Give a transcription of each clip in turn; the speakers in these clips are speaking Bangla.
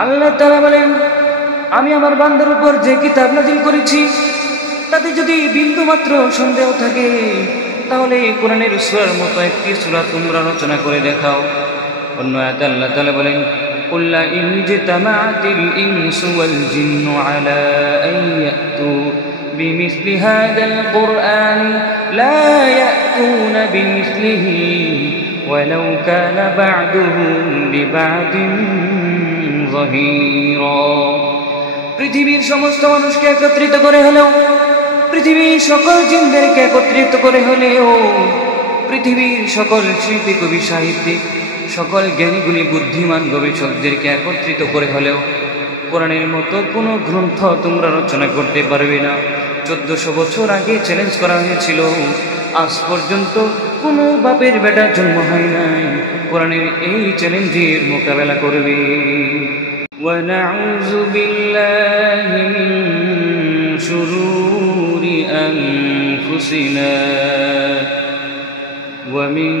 আল্লাহ তাআলা বলেন, আমি আমার বান্দার উপর যে কিতাব নাযিল করেছি তাতে যদি বিন্দু মাত্র সন্দেহ থাকে তাহলে কোরআনের সূরার মতো একটি সূরা তোমরা রচনা করে দেখাও। অন্য আয়াতে আল্লাহ তাআলা বলেন, قل إن اجتمعت الإنس والجن على أن يأتوا بمثل هذا القرآن لا يأتون بمثله ولو كان بعضهم لبعض ظهيرا। পৃথিবীর সমস্ত মানুষকে একত্রিত করে হলেও, পৃথিবীর সকল জিনদেরকে একত্রিত করে হলেও, পৃথিবীর সকল শিল্পী কবি সাহিত্যিক, সকল জ্ঞানীগুণী বুদ্ধিমান গবেষকদেরকে একত্রিত করে হলেও কোরআনের মতো কোনো গ্রন্থ তোমরা রচনা করতে পারবে না। 1400 বছর আগে চ্যালেঞ্জ করা হয়েছিল, আজ পর্যন্ত কোনো বাপের বেটার জন্ম হয় নাই কোরআনের এই চ্যালেঞ্জের মোকাবেলা করবে। وَنَعُوذُ بِاللَّهِ مِن شُرُورِ أَنفُسِنَا وَمِن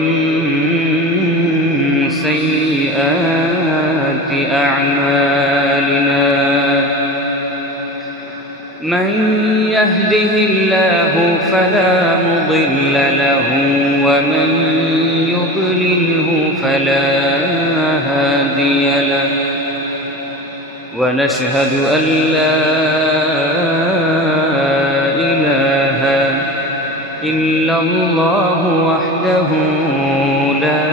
سيئات أعمالنا من يهده الله فلا مضل له ومن يضلله فلا هادي له ونشهد أن لا إله إلا الله وحده لا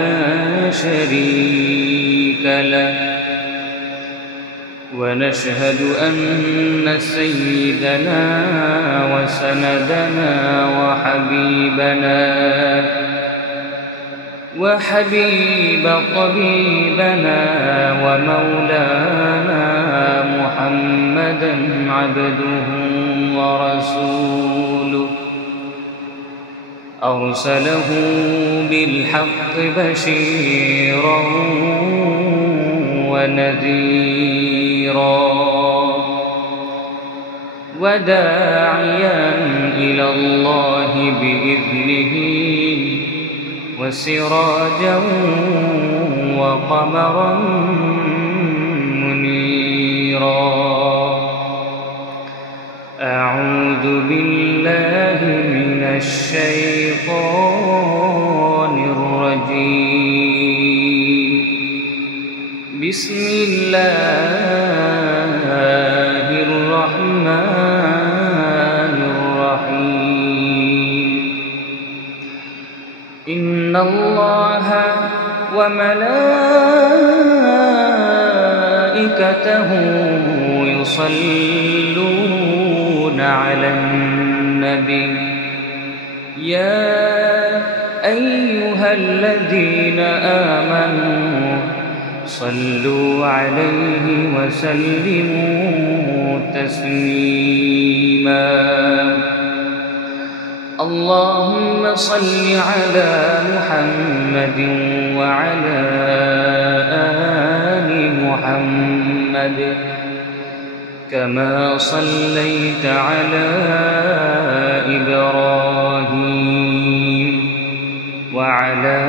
شريك له ونشهد أن سيدنا وسندنا وحبيب طبيبنا ومولانا محمدا عبده ورسوله أرسله بالحق بشيرا ونذيرا وداعيا إلى الله بإذنه وسراجا وقمرا منيرا أعوذ بالله من الشيطان الرجيم بسم الله الرحمن الرحيم إن الله وملائكته يصلون على النبي يا أيها الذين آمنوا صلوا عليه وسلموا تسليما اللهم صل على محمد وعلى آل محمد كما صليت على إبراهيم وعلى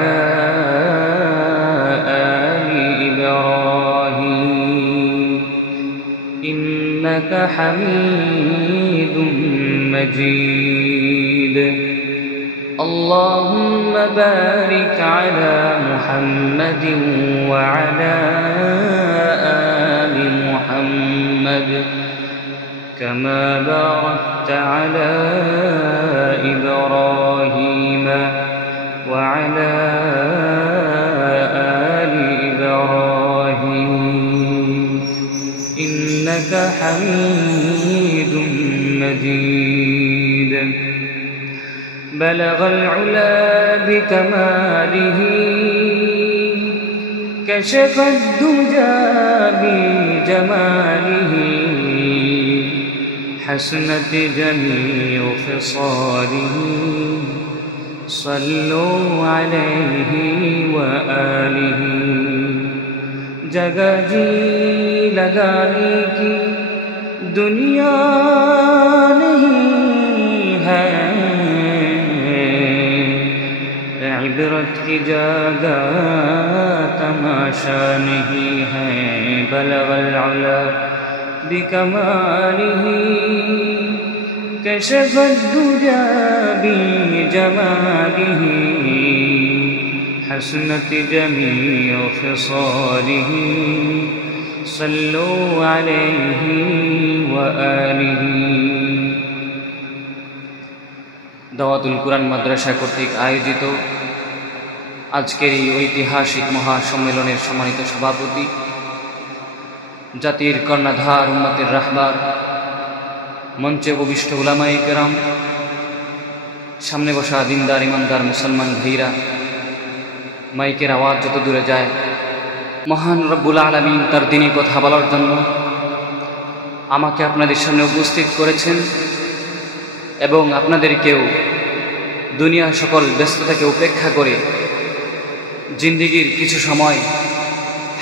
آل إبراهيم إنك حميد مجيد اللهم بارك على محمد وعلى آل محمد كما باركت على إبراهيم وعلى آل إبراهيم إنك حميد مجيد بلغ العلا بكماله كشف الدجى بجماله حسنت جميع خصاله صلوا عليه وآله जगह जी लगाने की दुनिया नहीं है इबरत की जगह तमाशा नहीं है बलगल उला बिकमालिही कशफत दुजा बिजमालिही हसनत जमीउ खिसालिही सल्लु अलैहि व आलिहि। দাওয়াতুল কুরআন মাদ্রাসা কর্তৃক আয়োজিত আজকের এই ঐতিহাসিক মহাসম্মেলনের সম্মানিত সভাপতি, জাতির কর্ণধার, উম্মতের রাহবার, মঞ্চে উপবিষ্ট উলামায়ে কেরাম, সামনে বসা দিনদার ইমানদার মুসলমান ভাইরা, মাইকের আওয়াজ যত দূরে যায়, মহান রব্বুল আলামিন তার দ্বীনি কথা বলার জন্য আমাকে আপনাদের সামনে উপস্থিত করেছেন এবং আপনাদেরকেও দুনিয়ার সকল ব্যস্ততাকে উপেক্ষা করে জিন্দেগির কিছু সময়,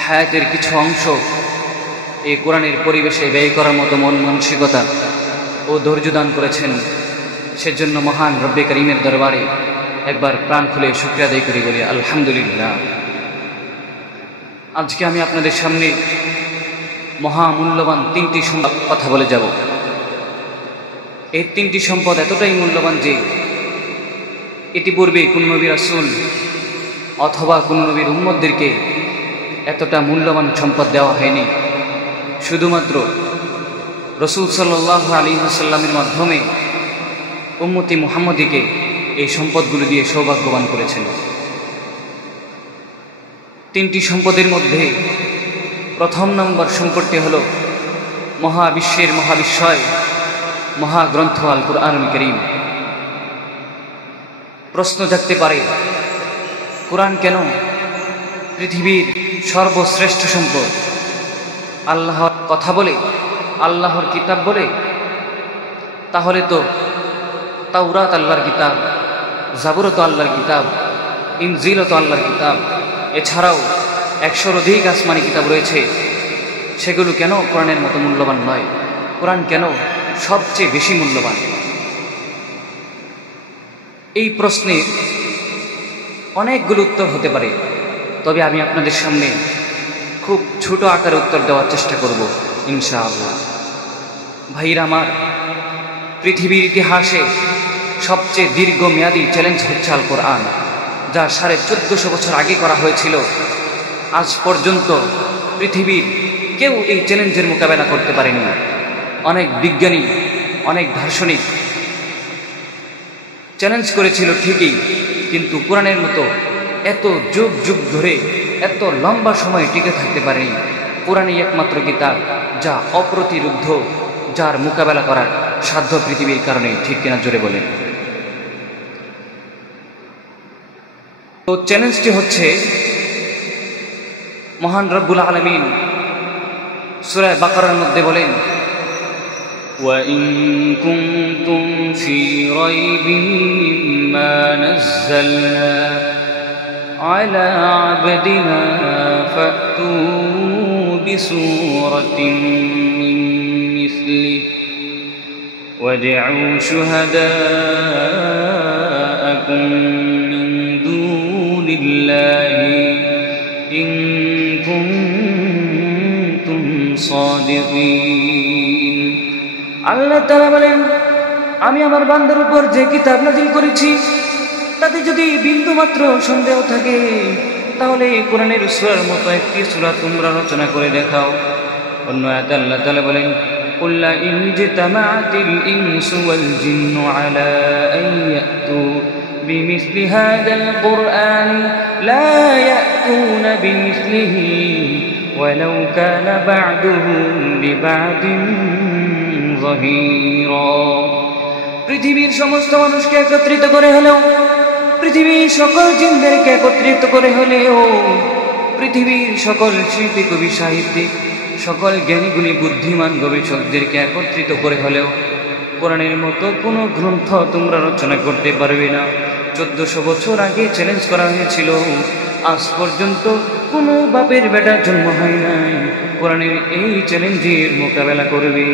হায়াতের কিছু অংশ এই কোরআনের পরিবেশে ব্যয় করার মতো মন মানসিকতা ও ধৈর্য দান করেছেন। সেজন্য মহান রব্বে করিমের দরবারে একবার প্রাণ খুলে শুকরিয়া আদায় করি, বলি আলহামদুলিল্লাহ। আজকে আমি আপনাদের সামনে মহামূল্যবান তিনটি সম্পদ কথা বলে যাব। এই তিনটি সম্পদ এতটাই মূল্যবান যে ইতিপূর্বে কোন নবী রাসূল অথবা কোন নবীর উম্মতদেরকে এতটা মূল্যবান সম্পদ দেওয়া হয়নি। শুধুমাত্র রাসূল সাল্লাল্লাহু আলাইহি ওয়াসাল্লামের মাধ্যমে উম্মতি মুহাম্মদীকে এই সম্পদগুলো দিয়ে সৌভাগ্যবান করেছেন। তিনটি সম্পদের মধ্যে প্রথম নম্বর সম্পদটি হল মহাবিশ্বের মহাবিস্ময় মহাগ্রন্থ আল কুরআনুল কারীম। প্রশ্ন জাগতে পারে, কোরআন কেন পৃথিবীর সর্বশ্রেষ্ঠ সম্পদ? আল্লাহর কথা বলে, আল্লাহর কিতাব বলে? তাহলে তো তাওরাত আল্লাহর কিতাব, জাবুরও তো আল্লাহর কিতাব, ইনজিলও তো আল্লাহর কিতাব, এছাড়াও 100-র অধিক আসমানি কিতাব রয়েছে। সেগুলো কেন কোরআনের মতো মূল্যবান নয়? কোরআন কেন সবচেয়ে বেশি মূল্যবান? এই প্রশ্নের অনেকগুলো উত্তর হতে পারে, তবে আমি আপনাদের সামনে খুব ছোট আকারে উত্তর দেওয়ার চেষ্টা করব ইনশাআল্লাহ। ভাইরা আমার, পৃথিবীর ইতিহাসে সবচেয়ে দীর্ঘমেয়াদী চ্যালেঞ্জ হচ্ছে আল কোরআন, যা 1450 বছর আগে করা হয়েছিল। আজ পর্যন্ত পৃথিবীর কেউ এই চ্যালেঞ্জের মোকাবেলা করতে পারেনি। অনেক বিজ্ঞানী, অনেক দার্শনিক চ্যালেঞ্জ করেছিল ঠিকই, কিন্তু কোরআনের মতো এত যুগ যুগ ধরে এত লম্বা সময় টিকে থাকতে পারেনি। কোরআনই একমাত্র কিতাব যা অপ্রতিরুদ্ধ, যার মোকাবেলা করার সাধ্য পৃথিবীর কারণে, ঠিক কিনা জোরে বলেন। তো চ্যালেঞ্জটি হচ্ছে, মহান রব্বুল আলামিন সূরা বাকারার মধ্যে বলেন, وَإِن كُنتُمْ فِي رَيْبٍ مِّمَّا نَزَّلْنَا عَلَىٰ عَبْدِنَا فَأْتُوا بِسُورَةٍ مِّن مِّثْلِهِ وَادْعُوا شُهَدَاءَكُم مِّن دُونِ اللَّهِ إِن كُنتُمْ صَادِقِينَ। আল্লাহ তাআলা বলেন, আমি আমার বান্দার উপর যে কিতাব নাজিল করেছি তাতে যদি বিন্দু মাত্র সন্দেহ থাকে তাহলে কোরআনের সূরার মতো একটি সূরা তোমরা রচনা করে দেখাও। অন্য আয়াতে আল্লাহ তাআলা বলেন, قُلْ إِنْ اجْتَمَعَتِ الْإِنسُ وَالْجِنُّ عَلَىٰ أَن يَأْتُوا بِمِثْلِ هَٰذَا الْقُرْآنِ لَا يَأْتُونَ بِمِثْلِهِ وَلَوْ كَانَ بَعْضُهُمْ لِبَعْضٍ ظَهِيرًا। পৃথিবীর সমস্ত মানুষকে একত্রিত করে হলেও, পৃথিবীর সকল জিনদেরকে একত্রিত করে হলেও, পৃথিবীর সকল শিল্পী, কবি, সাহিত্যিক, সকল জ্ঞানীগুণী, বুদ্ধিমান গবেষকদেরকে একত্রিত করে হলেও কোরআনের মতো কোনো গ্রন্থ তোমরা রচনা করতে পারবে না। 1400 বছর আগে চ্যালেঞ্জ করা হয়েছিল, আজ পর্যন্ত কোনো বাপের বেটার জন্ম হয় নাই কোরআনের এই চ্যালেঞ্জের মোকাবেলা করবে।